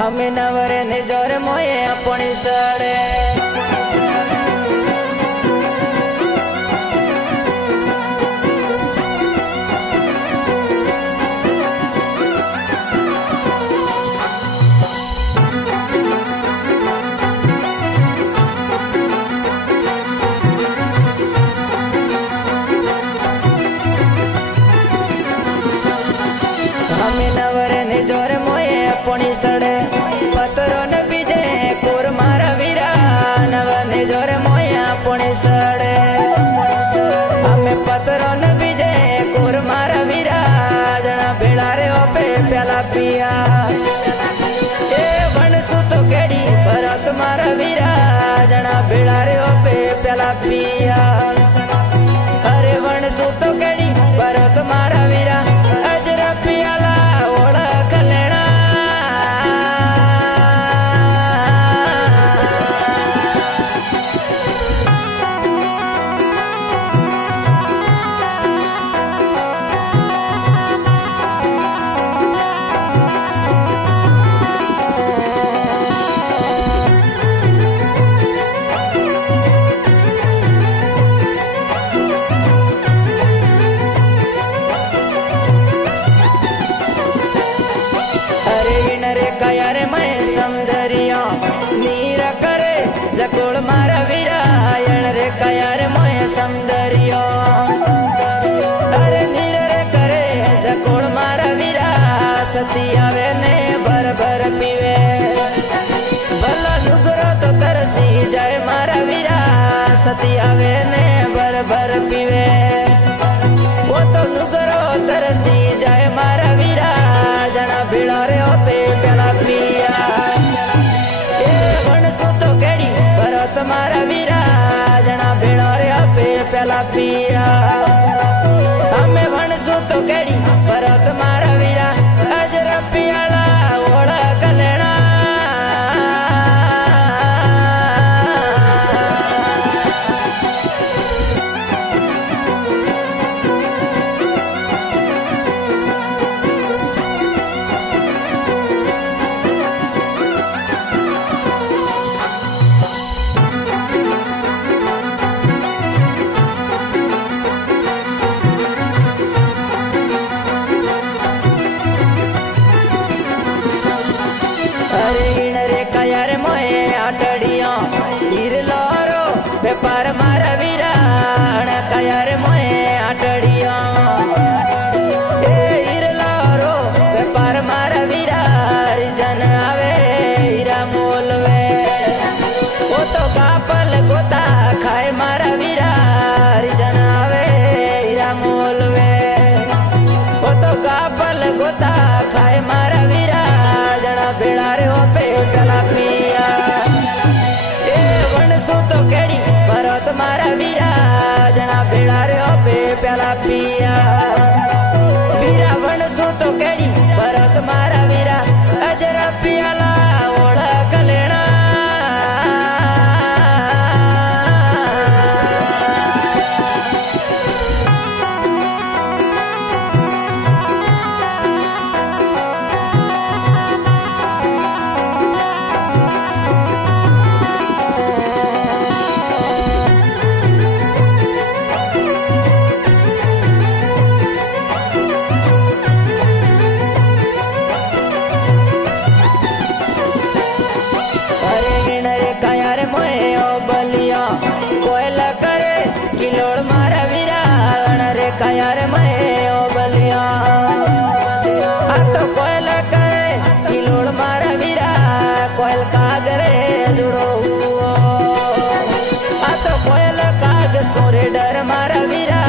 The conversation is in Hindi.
हमें नवरे ने जोर मोए अपनी सड़े हमें नवरे ने जोर मोए अपनी सड़े पत्थरों ने बीजे कोर मारा वीरा नवने जोर मोए अपनी सड़े हमें पत्थरों ने बीजे कोर मारा वीरा जना भेड़ा रे ओपे प्याला पिया ए वनसु तो केड़ी भरत मारा वीरा जना भेड़ा रे ओपे प्याला पिया अरे वनसु तो केड़ी भरत मारा वीरा अजरा पियाला रे कया रे मैं समझरिया नीरा करे जकोड़ मारा वीरायण रे कया रे मैं समझरिया अरे नीर रे करे जकोड़ मारा वीरा सती आवे ने भर भर पीवे भला लुगरो तो तरसी जाए मारा वीरा सती आवे ने भर भर पीवे वो तो लुगरो तरसी जाए मारा वीरा जना भीड़ा रे ओपे प्याला पिया ए वनसु तो केड़ी भरत मारा वीरा जना भीड़ा रे ओपे प्याला पिया हमें वनसु तो केड़ी भरत मारा वीरा अजर पियाला ओड़ा कलेना कया रे मोए आटड़िया हीर लोरो व्यापार मारा वीरा कया रे मोए आटड़िया ए हीर लोरो व्यापार मारा वीरा जन आवे हीरा मोलवे वो तो कापल गोता खाए मारा वीरा जन आवे हीरा मोलवे वो तो कापल गोता खाए मारा वीरा जना भेड़ा रे ओपे प्याला पिया ए वनसु तो केड़ी भरत मारा वीरा जना भेड़ा रे ओपे प्याला पिया वीरा वनसु तो केड़ी भरत मारा वीरा अजरा पियाला ओड़ा कलेना कया रे मोए ओ बलिया कोयला करे किलोड़ मारा वीरा रे कया रे मोए ओ बलिया आ तो कोयला करे किलोड़ मारा वीरा कोयल कागरे जुड़ो हुओ आ तो कोयल काग सोरे डर मारा वीरा